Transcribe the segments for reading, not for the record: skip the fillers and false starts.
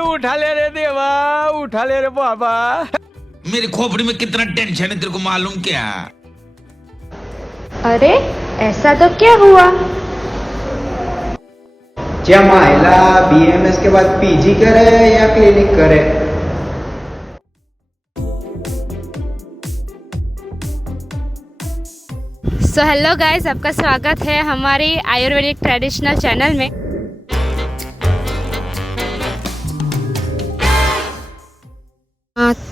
उठा ले रे देवा, उठा ले रे बाबा। मेरी खोपड़ी में कितना टेंशन है तेरे को मालूम क्या? अरे ऐसा तो क्या हुआ? जमाइला बीएमएस के बाद पीजी करे या क्लिनिक करे? सो हेलो गाइस, आपका स्वागत है हमारे आयुर्वेदिक ट्रेडिशनल चैनल में।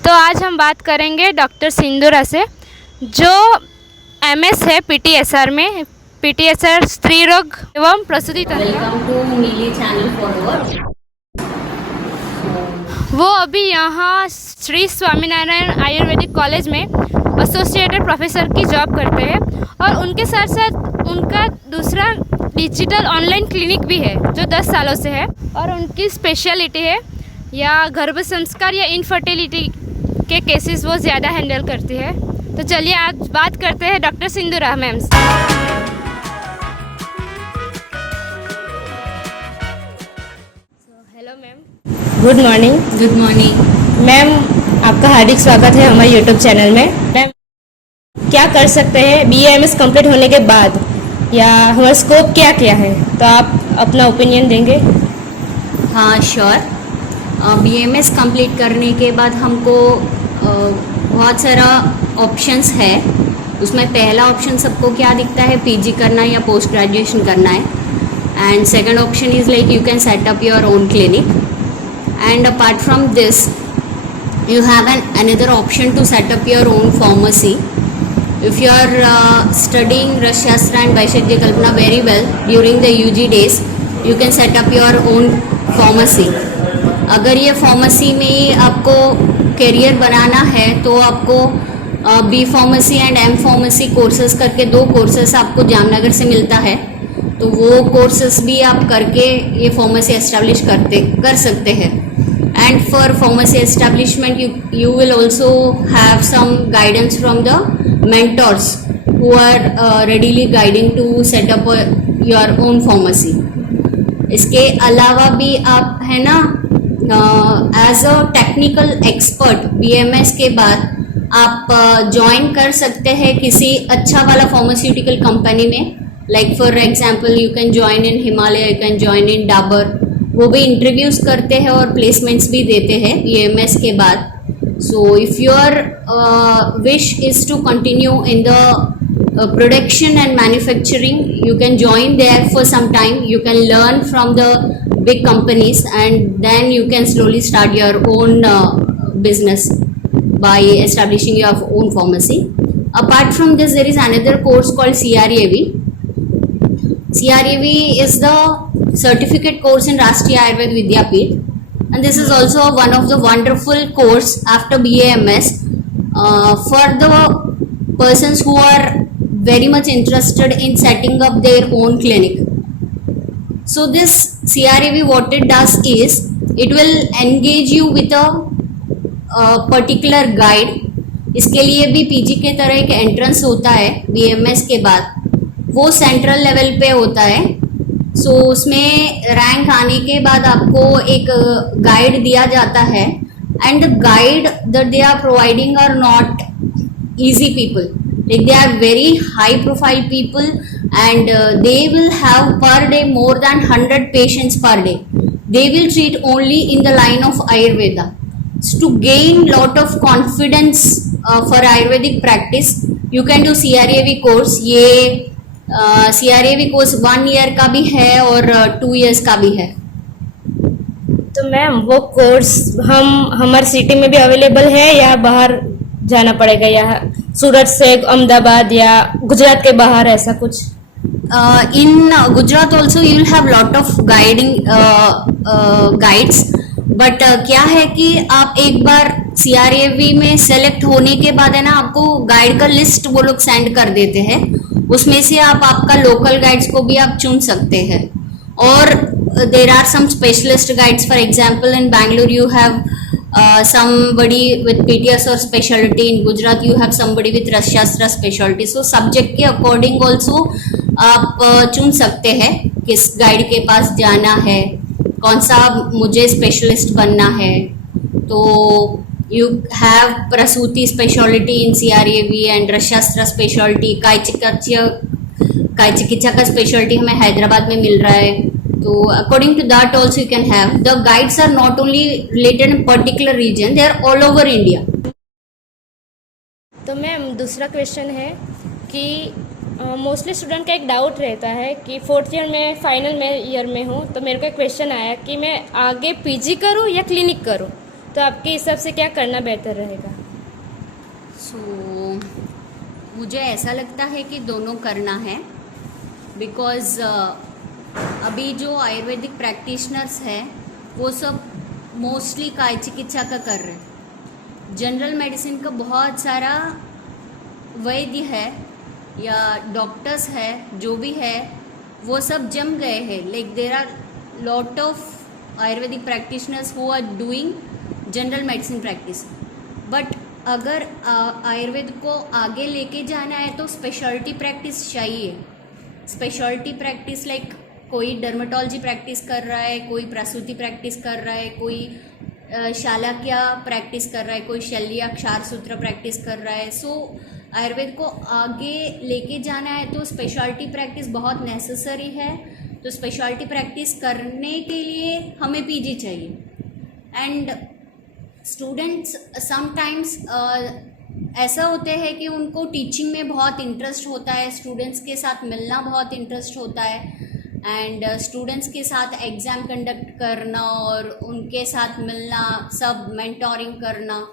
तो आज हम बात करेंगे डॉक्टर सिंधुरा से, जो एमएस है पीटीएसआर में। पीटीएसआर स्त्री रोग एवं प्रसूति तंत्र। वेलकम टू नीली चैनल फॉरवर्ड। वो अभी यहाँ श्री स्वामीनारायण आयुर्वेदिक कॉलेज में एसोसिएटेड प्रोफेसर की जॉब करते हैं और उनके साथ साथ उनका दूसरा डिजिटल ऑनलाइन क्लिनिक भी है जो 10 सालों से है, और उनकी स्पेशलिटी है या गर्भ संस्कार या इनफर्टिलिटी के केसेस वो ज़्यादा हैंडल करती है। तो चलिए आज बात करते हैं डॉक्टर सिंधुरा मैम से। Hello ma'am, good morning. Good morning ma'am, आपका हार्दिक स्वागत है हमारे यूट्यूब चैनल में। मैम, क्या कर सकते हैं बीएमएस कंप्लीट होने के बाद, या हमारा स्कोप क्या क्या है, तो आप अपना ओपिनियन देंगे? हाँ श्योर। बीएमएस कंप्लीट करने के बाद हमको बहुत सारा ऑप्शंस है। उसमें पहला ऑप्शन सबको क्या दिखता है, पीजी करना या पोस्ट ग्रेजुएशन करना है। And second option is like you can set up your own clinic. And apart from this you have another option to set up your own pharmacy. If you are studying Rashastra and Vaishadya Kalpana very well during the UG days, you can set up your own pharmacy. अगर ये pharmacy में आपको career बनाना है तो आपको B pharmacy and M pharmacy courses करके 2 courses आपको जामनगर से मिलता है, तो वो कोर्सेज भी आप करके ये फार्मेसी एस्टेब्लिश कर सकते हैं। And for pharmacy establishment, you will also have some guidance from the mentors who are readily guiding to set up your own pharmacy. इसके अलावा भी आप है ना as a technical expert BMS के बाद आप ज्वाइन कर सकते हैं किसी अच्छा वाला फार्मास्यूटिकल कंपनी में। Like for example you can join in Himalaya, you can join in Dabur. वो भी इंटरव्यूज करते हैं और प्लेसमेंट्स भी देते हैं बीएमएस के बाद। So if your wish is to continue in the production and manufacturing, you can join there for some time, you can learn from the big companies and then you can slowly start your own business by establishing your own pharmacy. Apart from this, there is another course called CRAV. CRAV is the certificate course in Rashtriya Ayurved Vidyapeeth, and this is also one of the wonderful course after BAMS for the persons who are very much interested in setting up their own clinic. So this CRAV, what it does is it will engage you with a particular guide. इसके लिए भी PG के तरह एक entrance होता है BMS के बाद, वो सेंट्रल लेवल पे होता है। सो उसमें रैंक आने के बाद आपको एक गाइड दिया जाता है, and the guide that they are providing are not easy people, like they are very high profile people, and they will have per day more than 100 patients per day. They will treat only in the line of Ayurveda. So to gain lot of confidence for Ayurvedic practice, you can do CRAV course. ये CRAV course 1 year का भी है और 2 years का भी है। तो ma'am, वो कोर्स हमारे सिटी में भी अवेलेबल है या बाहर जाना पड़ेगा, या सूरत से अहमदाबाद या गुजरात के बाहर, ऐसा कुछ? In Gujarat also you will have lot of guiding guides, but क्या है कि आप एक बार CRAV में सेलेक्ट होने के बाद है ना, आपको गाइड का लिस्ट वो लोग सेंड कर देते हैं। उसमें से आप आपका लोकल गाइड्स को भी आप चुन सकते हैं, और there are some specialist guides. For example in Bangalore you have somebody with PTS or specialty, in Gujarat you have somebody with Rashastra specialty. So subject के अकॉर्डिंग ऑल्सो आप चुन सकते हैं किस गाइड के पास जाना है। कौन सा मुझे स्पेशलिस्ट बनना है, तो यू हैव प्रसूति स्पेशलिटी इन CRAV एंड रसशास्त्र स्पेशलिटी, काय चिकित्सा का स्पेशलिटी हमें हैदराबाद में मिल रहा है, तो according to that also you can have. The guides are not only related in particular region, they are all over India. तो मैम दूसरा क्वेश्चन है कि मोस्टली स्टूडेंट का एक डाउट रहता है कि 4th ईयर में फाइनल में ईयर में हूँ, तो मेरे को एक क्वेश्चन आया कि मैं आगे PG करूँ या क्लिनिक करूँ, तो आपके हिसाब से क्या करना बेहतर रहेगा? सो मुझे ऐसा लगता है कि दोनों करना है, बिकॉज अभी जो आयुर्वेदिक प्रैक्टिशनर्स हैं वो सब मोस्टली काय चिकित्सा का कर रहे हैं. जनरल मेडिसिन का बहुत सारा वैद्य है या डॉक्टर्स है, जो भी है वो सब जम गए हैं. Like there are lot of Ayurvedic practitioners who are doing general medicine practice. But अगर आयुर्वेद को आगे लेके जाना है तो स्पेशलिटी प्रैक्टिस चाहिए. स्पेशलिटी प्रैक्टिस लाइक कोई डर्मेटोलॉजी प्रैक्टिस कर रहा है, कोई प्रसूति प्रैक्टिस कर रहा है, कोई शालाक्य प्रैक्टिस कर रहा है, कोई शल्य क्षार सूत्र प्रैक्टिस कर रहा है. सो आयुर्वेद को आगे लेके जाना है तो स्पेशलिटी प्रैक्टिस बहुत नेसेसरी है. तो स्पेशलिटी प्रैक्टिस करने के लिए हमें PG चाहिए. एंड स्टूडेंट्स समटाइम्स ऐसा होते हैं कि उनको टीचिंग में बहुत इंटरेस्ट होता है, स्टूडेंट्स के साथ मिलना बहुत इंटरेस्ट होता है, एंड स्टूडेंट्स के साथ एग्ज़ाम कंडक्ट करना और उनके साथ मिलना, सब मेंटोरिंग करना,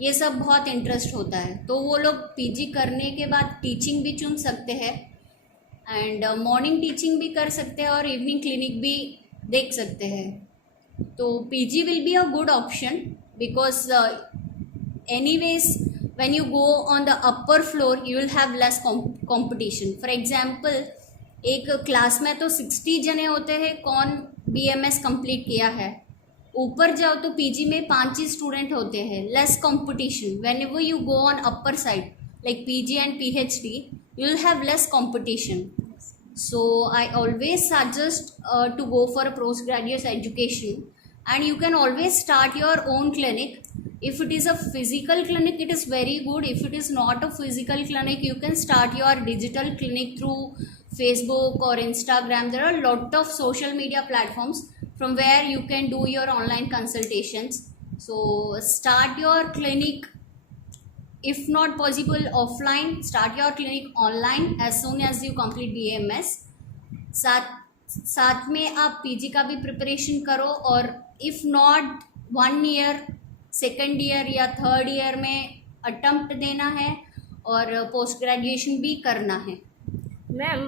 ये सब बहुत इंटरेस्ट होता है. तो वो लोग PG करने के बाद टीचिंग भी चुन सकते हैं, एंड मॉर्निंग टीचिंग भी कर सकते हैं और इवनिंग क्लिनिक भी देख सकते हैं. तो PG will be a good option, because anyways when you go on the upper floor you will have less competition. For example, एक क्लास में तो 60 जने होते हैं, कौन BMS कंप्लीट किया है. ऊपर जाओ तो PG में 5 ही स्टूडेंट होते हैं, less competition. whenever you go on upper side like PG and PhD you will have less competition. So I always suggest to go for a postgraduate education, and you can always start your own clinic. If it is a physical clinic, it is very good. If it is not a physical clinic, you can start your digital clinic through Facebook or Instagram. There are a lot of social media platforms from where you can do your online consultations. So start your clinic, if not possible offline, start your clinic online as soon as you complete BMS. साथ में आप PG का भी preparation करो, और if not 1 year, 2nd year या 3rd year में attempt देना है और पोस्ट ग्रेजुएशन भी करना है. मैम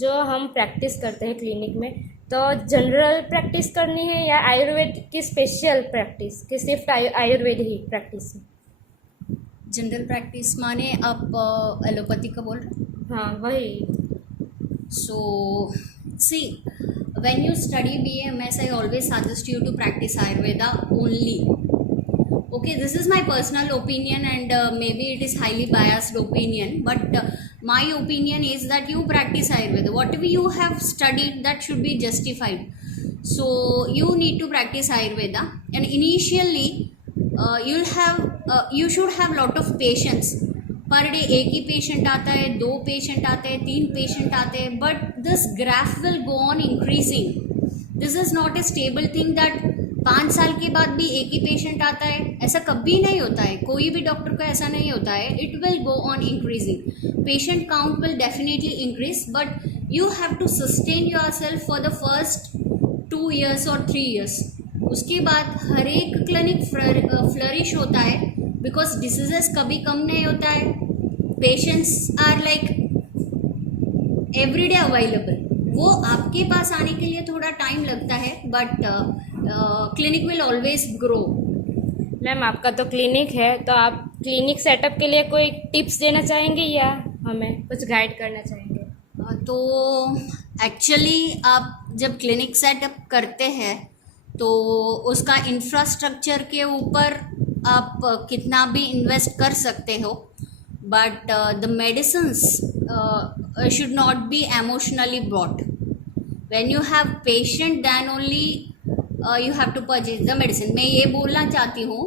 जो हम प्रैक्टिस करते हैं क्लिनिक में, तो जनरल प्रैक्टिस करनी है या आयुर्वेद की स्पेशल प्रैक्टिस, कि सिर्फ आयुर्वेद ही प्रैक्टिस है? जनरल प्रैक्टिस माने आप एलोपैथी का बोल रहे हैं? हाँ वही. सो सी, when you study BMS I always suggest you to practice Ayurveda only. Okay, this is my personal opinion, and maybe it is highly biased opinion, but my opinion is that you practice Ayurveda. Whatever you have studied, that should be justified. So you need to practice Ayurveda, and initially you should have lot of patience. Per day एक ही patient आता है, 2 patient आते हैं, 3 patient आते हैं, but this graph will go on increasing. This is not a stable thing that 5 साल के बाद भी एक ही पेशेंट आता है. ऐसा कभी नहीं होता है, कोई भी डॉक्टर को ऐसा नहीं होता है. It will go on increasing. Patient count will definitely increase, but you have to sustain yourself for the first 2 years और 3 years. उसके बाद हर एक क्लिनिक फ्लरिश होता है, बिकॉज डिसीजेस कभी कम नहीं होता है. Patients are like everyday available. वो आपके पास आने के लिए थोड़ा टाइम लगता है, but clinic will always grow. Ma'am आपका तो क्लिनिक है, तो आप क्लिनिक सेटअप के लिए कोई टिप्स देना चाहेंगे या हमें कुछ गाइड करना चाहेंगे? तो एक्चुअली आप जब क्लिनिक सेटअप करते हैं तो उसका इंफ्रास्ट्रक्चर के ऊपर आप कितना भी इन्वेस्ट कर सकते हो, but the medicines should not be emotionally brought. When you have patient, then only you have to purchase the medicine. मैं ये बोलना चाहती हूँ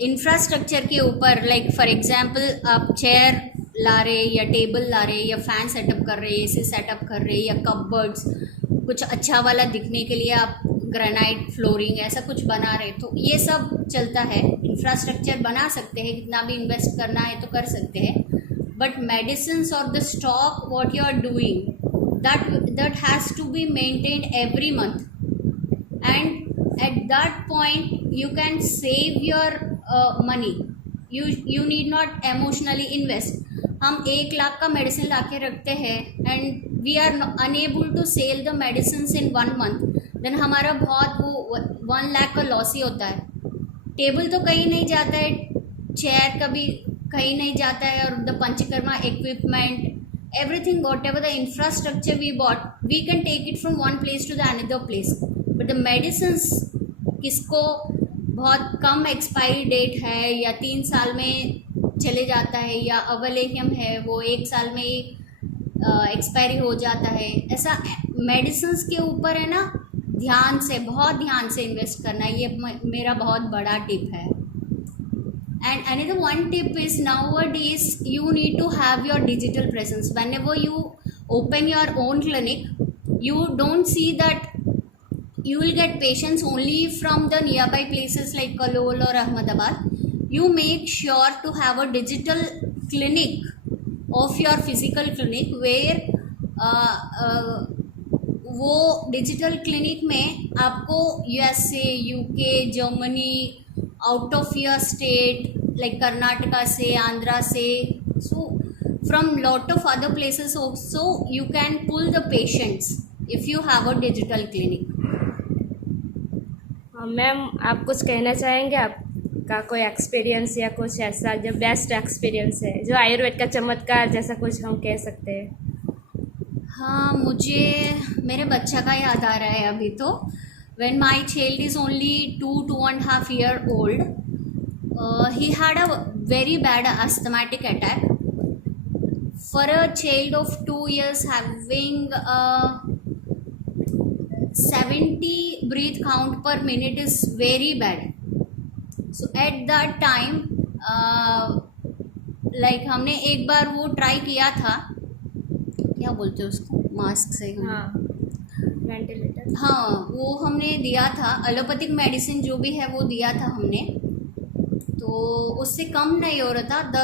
इंफ्रास्ट्रक्चर के ऊपर, लाइक फॉर एग्जांपल आप चेयर ला रहे या टेबल ला रहे या फैन सेटअप कर रहे, एसी सेटअप कर रहे या कपबर्ड्स कुछ अच्छा वाला दिखने के लिए आप ग्रेनाइट फ्लोरिंग ऐसा कुछ बना रहे, तो ये सब चलता है। इंफ्रास्ट्रक्चर बना सकते हैं, कितना भी इन्वेस्ट करना है तो कर सकते हैं, बट मेडिसिन और the stock what you are doing that has to be maintained every month and at that point you can save your money. You need not emotionally invest. हम 1 लाख का मेडिसिन ला के रखते हैं and we are unable to sell the medicine in 1 month, देन हमारा बहुत वो 1 लाख का लॉस ही होता है। टेबल तो कहीं नहीं जाता है, चेयर कभी कहीं नहीं जाता है, और the panchakarma equipment everything whatever the infrastructure we bought we can take it from one place to the another place, but the medicines किसको बहुत कम एक्सपायरी डेट है या 3 साल में चले जाता है, या अवलेहियम है वो 1 साल में एक्सपायरी हो जाता है, ऐसा मेडिसिन्स के ऊपर है ना ध्यान से, बहुत ध्यान से इन्वेस्ट करना है। ये मेरा बहुत बड़ा टिप है। And another one tip is nowadays you need to have your digital presence. Whenever you open your own clinic, you don't see that you will get patients only from the nearby places like Kalol or Ahmedabad. You make sure to have a digital clinic of your physical clinic where वो digital clinic में आपको USA, UK, Germany, out of your state like Karnataka से, आंध्रा से, so from lot of other places also you can pull the patients if you have a digital clinic. Ma'am आप कुछ कहना चाहेंगे, आपका कोई एक्सपीरियंस या कुछ ऐसा जो बेस्ट एक्सपीरियंस है जो आयुर्वेद का चमत्कार जैसा कुछ हम कह सकते हैं? हाँ, मुझे मेरे बच्चा का याद आ रहा है अभी तो। When my child is only 2.5 year old, he had a very bad asthmatic attack. For a child of 2 years having 70 breath count per minute is very bad. So at that time like हमने एक बार वो try किया था, क्या बोलते हैं उसको, mask से, हाँ वेंटिलेटर, हाँ वो हमने दिया था, एलोपैथिक मेडिसिन जो भी है वो दिया था हमने, तो उससे कम नहीं हो रहा था। The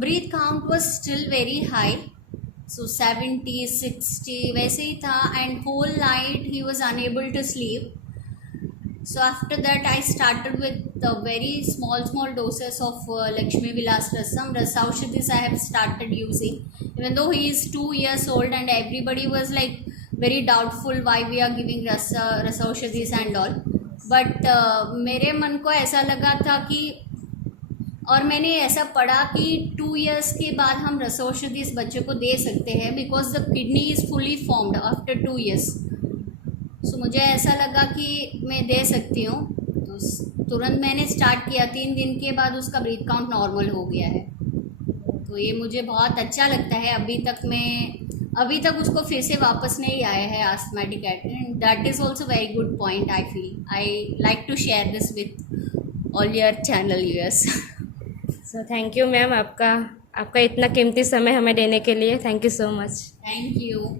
breath count was still very high, so 70 60 वैसे ही था, and whole night he was unable to sleep. So after that I started with the very small doses of Lakshmi Vilas Rasam. Rasaushadhis I have started using, even though he is 2 years old and everybody was like very doubtful why we are giving Rasaushadhis and all. But मेरे मन को ऐसा लगा था कि, और मैंने ऐसा पढ़ा कि 2 years के बाद हम रसौषधि बच्चे को दे सकते हैं, because the kidney is fully formed after 2 years. सो मुझे ऐसा लगा कि मैं दे सकती हूँ, तो तुरंत मैंने स्टार्ट किया। 3 दिन के बाद उसका ब्रीथ काउंट नॉर्मल हो गया है, तो ये मुझे बहुत अच्छा लगता है। अभी तक उसको फिर से वापस नहीं आया है asthmatic attack, that is also very good point. I feel I like to share this with all your channel viewers. So thank you ma'am, आपका इतना कीमती समय हमें देने के लिए, thank you so much. Thank you.